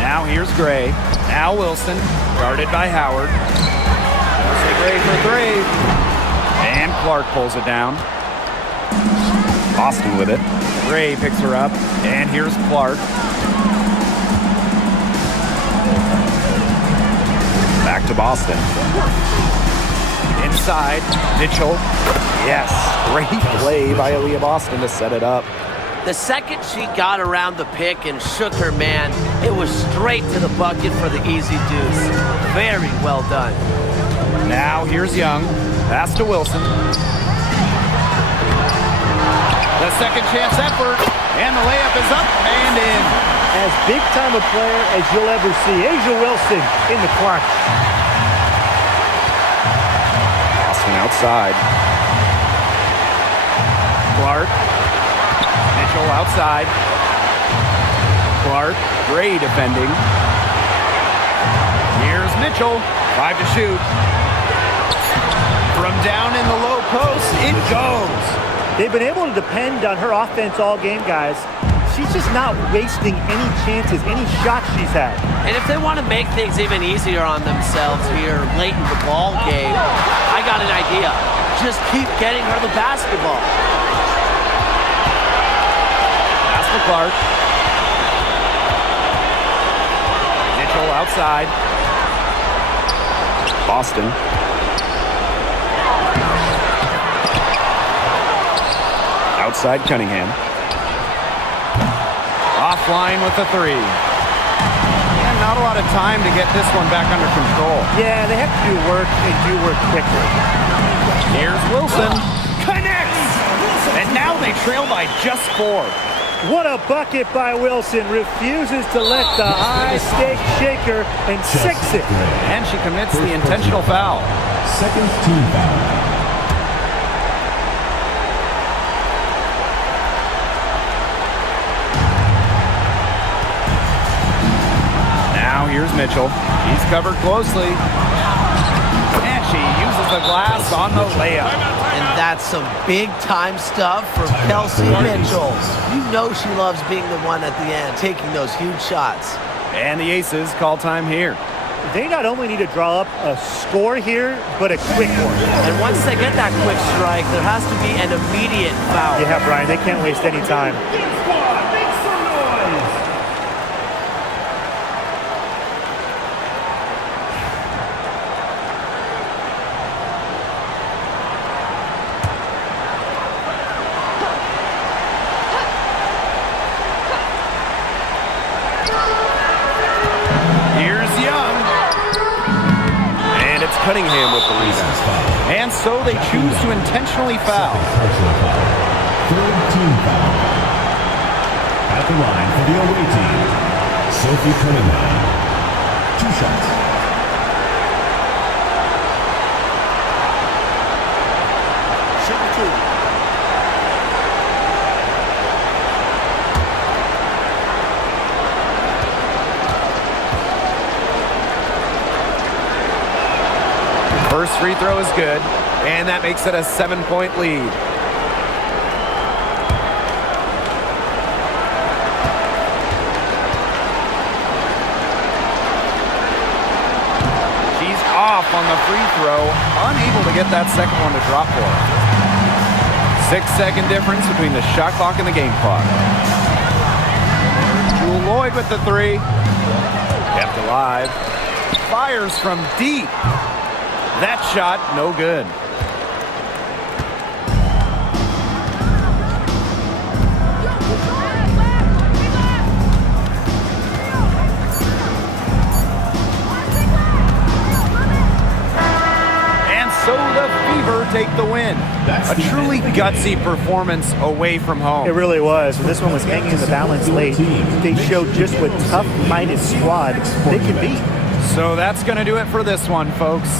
Now here's Gray. Now Wilson, guarded by Howard. Gray for three. And Clark pulls it down. Boston with it. Gray picks her up. And here's Clark. Back to Boston. Inside, Mitchell. Yes, great play by Aaliyah Boston to set it up. The second she got around the pick and shook her man, it was straight to the bucket for the easy deuce. Very well done. Now here's Young. Pass to Wilson. The second chance effort. And the layup is up and in. As big time a player as you'll ever see. Asia Wilson in the clutch. Boston outside. Clark. Mitchell outside. Clark. Gray defending. Here's Mitchell. 5 to shoot. From down in the low post, it goes. They've been able to depend on her offense all game, guys. She's just not wasting any chances, any shots she's had. And if they want to make things even easier on themselves here late in the ball game, I got an idea. Just keep getting her the basketball. Pass to Clark. Mitchell outside. Boston. Outside Cunningham. Offline with the three. And not a lot of time to get this one back under control. Yeah, they have to do work and do work quickly. Here's Wilson. Connects! And now they trail by just 4. What a bucket by Wilson. Refuses to let the high-stake shaker and sinks it. And she commits the intentional foul. Second team foul. Now here's Mitchell. He's covered closely. And she uses the glass on the layup. And that's some big-time stuff from Kelsey Mitchell. You know she loves being the one at the end, taking those huge shots. And the Aces call time here. They not only need to draw up a score here, but a quick one. And once they get that quick strike, there has to be an immediate foul. Yeah, Brian, they can't waste any time. Cunningham with the rebound. And so they choose to intentionally foul. Third team foul. At the line for the away team, Sophie Cunningham. 2 shots. First free throw is good, and that makes it a 7-point lead. She's off on the free throw, unable to get that second one to drop for her. 6-second difference between the shot clock and the game clock. Jewel Lloyd with the three. Kept alive. Fires from deep. That shot, no good. So the Fever take the win. A truly gutsy performance away from home. It really was. And this one was hanging in the balance late. They showed just what tough-minded squad they can be. So that's going to do it for this one, folks.